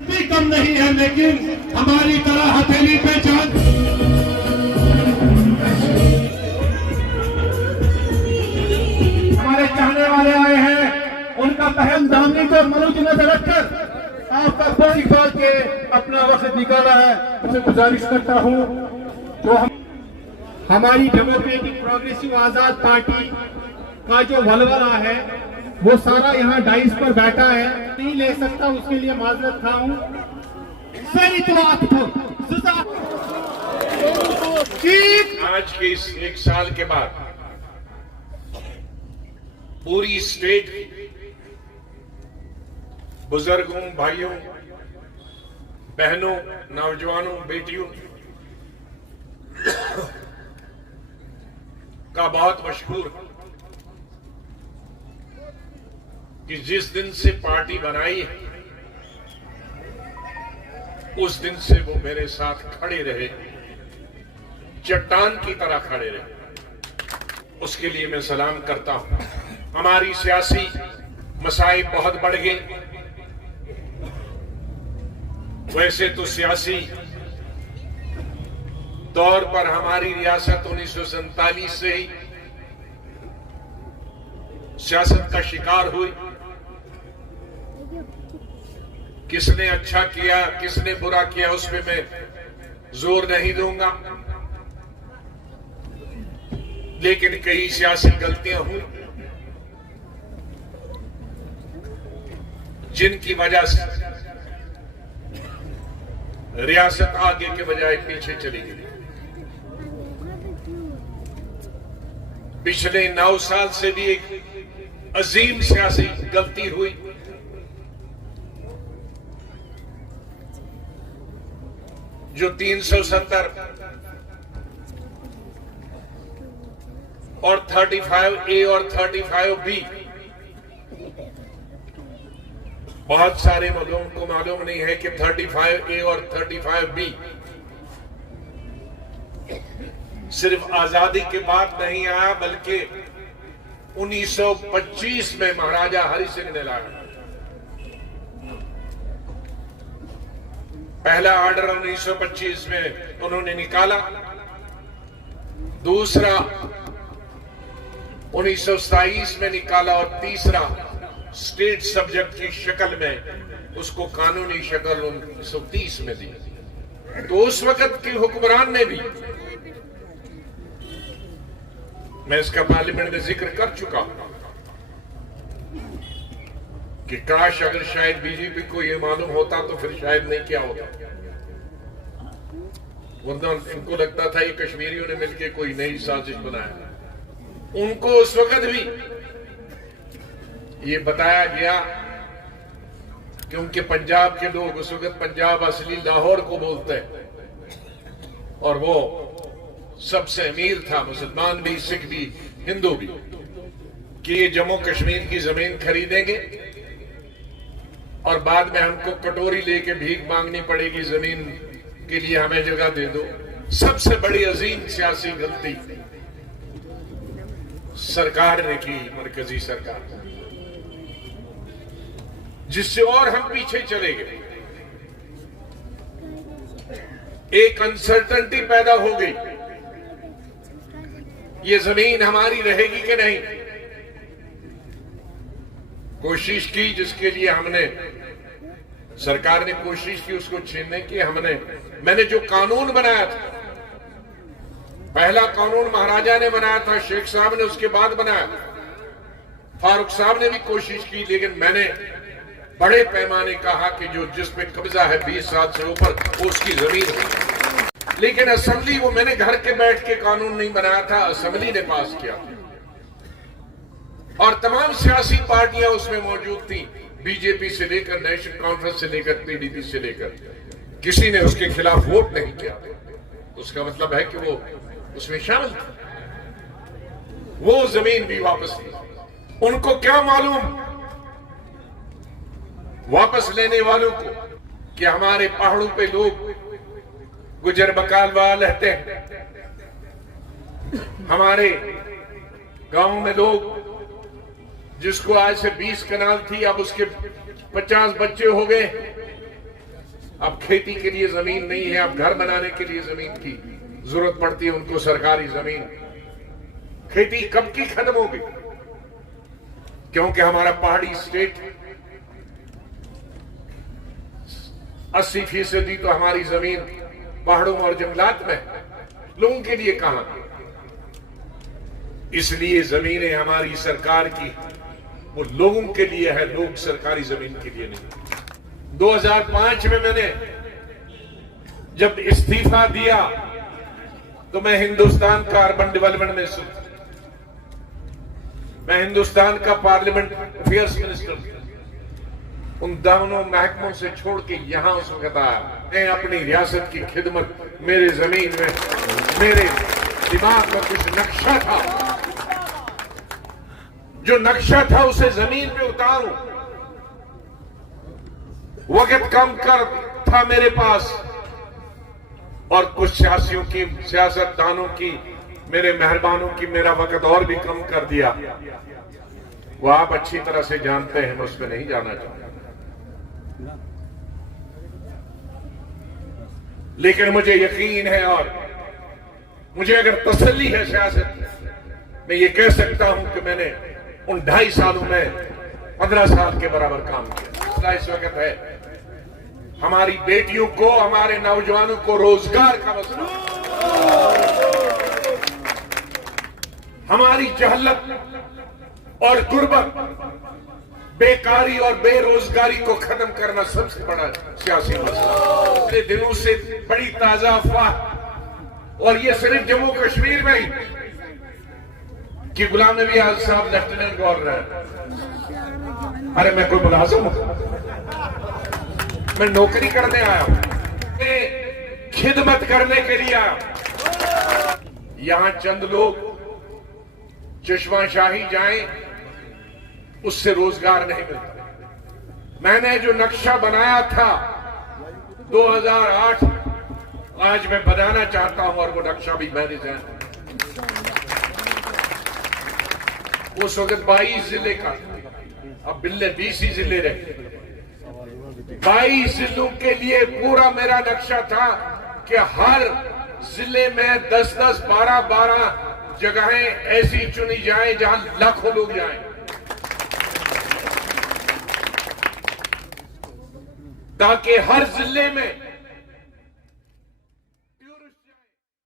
भी कम नहीं है, लेकिन हमारी तरह हथेली पे चांद। हमारे चाहने वाले आए हैं, उनका पहल दामनी को मनुष्य नजर रखकर आपका बड़ी खोल के अपना वक्त निकाला है। उसे गुजारिश करता हूं तो हमारी डेमोक्रेटिक प्रोग्रेसिव आजाद पार्टी का जो वलवला है वो सारा यहाँ डाइस पर बैठा है, नहीं ले सकता, उसके लिए माजरत खाऊं। आज के इस एक साल के बाद पूरी स्टेट बुजुर्गों, भाइयों, बहनों, नौजवानों, बेटियों का बहुत मशहूर कि जिस दिन से पार्टी बनाई है उस दिन से वो मेरे साथ खड़े रहे, चट्टान की तरह खड़े रहे। उसके लिए मैं सलाम करता हूं। हमारी सियासी मसाइब बहुत बढ़ गए। वैसे तो सियासी तौर पर हमारी रियासत 1947 से ही सियासत का शिकार हुई। किसने अच्छा किया, किसने बुरा किया, उस पर मैं जोर नहीं दूंगा, लेकिन कई सियासी गलतियां हुई जिनकी वजह से रियासत आगे के बजाय पीछे चली गई। पिछले 9 साल से भी एक अजीम सियासी गलती हुई। जो 370 और 35A और 35B, बहुत सारे लोगों को मालूम नहीं है कि 35A और 35B सिर्फ आजादी के बाद नहीं आया, बल्कि 1925 में महाराजा हरि सिंह ने लाया। पहला ऑर्डर 1925 में उन्होंने निकाला, दूसरा 1927 में निकाला और तीसरा स्टेट सब्जेक्ट की शक्ल में उसको कानूनी शक्ल 1930 में दी। तो उस वक्त के हुक्मरान ने भी, मैं इसका पार्लियामेंट में जिक्र कर चुका हूं कि काश अगर शायद बीजेपी को यह मालूम होता तो फिर शायद नहीं क्या होता, वरना इनको लगता था ये कश्मीरियों ने मिलकर कोई नई साजिश बनाया। उनको उस वक्त भी ये बताया गया, क्योंकि पंजाब के लोग उस वक्त पंजाब असली लाहौर को बोलते हैं और वो सबसे अमीर था, मुसलमान भी, सिख भी, हिंदू भी, कि ये जम्मू कश्मीर की जमीन खरीदेंगे और बाद में हमको कटोरी लेके भीख मांगनी पड़ेगी, जमीन के लिए हमें जगह दे दो। सबसे बड़ी अजीम सियासी गलती सरकार ने की, मरकजी सरकार, जिससे और हम पीछे चले गए। एक अनसर्टेनिटी पैदा हो गई, ये जमीन हमारी रहेगी कि नहीं। कोशिश की, जिसके लिए हमने, सरकार ने कोशिश की उसको छीनने की। मैंने जो कानून बनाया था, पहला कानून महाराजा ने बनाया था, शेख साहब ने उसके बाद बनाया, फारूक साहब ने भी कोशिश की, लेकिन मैंने बड़े पैमाने कहा कि जो जिसमें कब्जा है 20 साल से ऊपर, वो उसकी जमीन है। लेकिन असेंबली, वो मैंने घर के बैठ के कानून नहीं बनाया था, असेंबली ने पास किया और तमाम सियासी पार्टियां उसमें मौजूद थी, बीजेपी से लेकर नेशनल कॉन्फ्रेंस से लेकर पीडीपी से लेकर, किसी ने उसके खिलाफ वोट नहीं किया। उसका मतलब है कि वो उसमें शामिल था। वो जमीन भी वापस ली। उनको क्या मालूम वापस लेने वालों को कि हमारे पहाड़ों पे लोग गुजर बकालवाल रहते हैं, हमारे गांव में लोग जिसको आज से 20 कनाल थी, अब उसके 50 बच्चे हो गए। अब खेती के लिए जमीन नहीं है, अब घर बनाने के लिए जमीन की जरूरत पड़ती है उनको, सरकारी जमीन। खेती कब की खत्म होगी? क्योंकि हमारा पहाड़ी स्टेट 80% तो हमारी जमीन पहाड़ों और जंगलात में, लोगों के लिए कहां? इसलिए जमीनें हमारी सरकार की वो लोगों के लिए है, लोग सरकारी जमीन के लिए नहीं। 2005 में मैंने जब इस्तीफा दिया तो मैं हिंदुस्तान का अर्बन डेवलपमेंट मिनिस्टर, मैं हिंदुस्तान का पार्लियामेंट अफेयर्स मिनिस्टर, उन दोनों महकमों से छोड़ के यहां उस वक्त आया। मैं अपनी रियासत की खिदमत, मेरे जमीन में मेरे दिमाग में कुछ नक्शा था, जो नक्शा था उसे जमीन पे उतारूं। वक्त कम कर था मेरे पास और कुछ सियासियों की, सियासतदानों की, मेरे मेहरबानों की मेरा वक्त और भी कम कर दिया। वो आप अच्छी तरह से जानते हैं, मैं उस पर नहीं जाना चाहता। लेकिन मुझे यकीन है और मुझे अगर तसल्ली है सियासत, मैं ये कह सकता हूं कि मैंने उन 2.5 सालों में 15 साल के बराबर काम किया। इस वक्त है हमारी बेटियों को, हमारे नौजवानों को रोजगार का मसला, हमारी जहलत और गुर्बत, बेकारी और बेरोजगारी को खत्म करना सबसे बड़ा सियासी मसला। पिछले दिनों से बड़ी ताजा अफवाह, और ये सिर्फ जम्मू कश्मीर में ही, कि गुलाम नबी आजाद साहब लेफ्टिनेंट गवर्नर। अरे मैं कोई मुलाजिम हूं? मैं नौकरी करने आया हूं, मैं खिदमत करने के लिए आया हूं। यहां चंद लोग चश्माशाही जाएं, उससे रोजगार नहीं मिलता। मैंने जो नक्शा बनाया था 2008, आज मैं बनाना चाहता हूं, और वो नक्शा भी मैंने जाना। उस वक्त 22 जिले का, अब 20 ही जिले रहे। 22 जिलों के लिए पूरा मेरा नक्शा था कि हर जिले में 10-10, 12-12 जगहें ऐसी चुनी जाएं जहां लाखों लोग जाएं, ताकि हर जिले में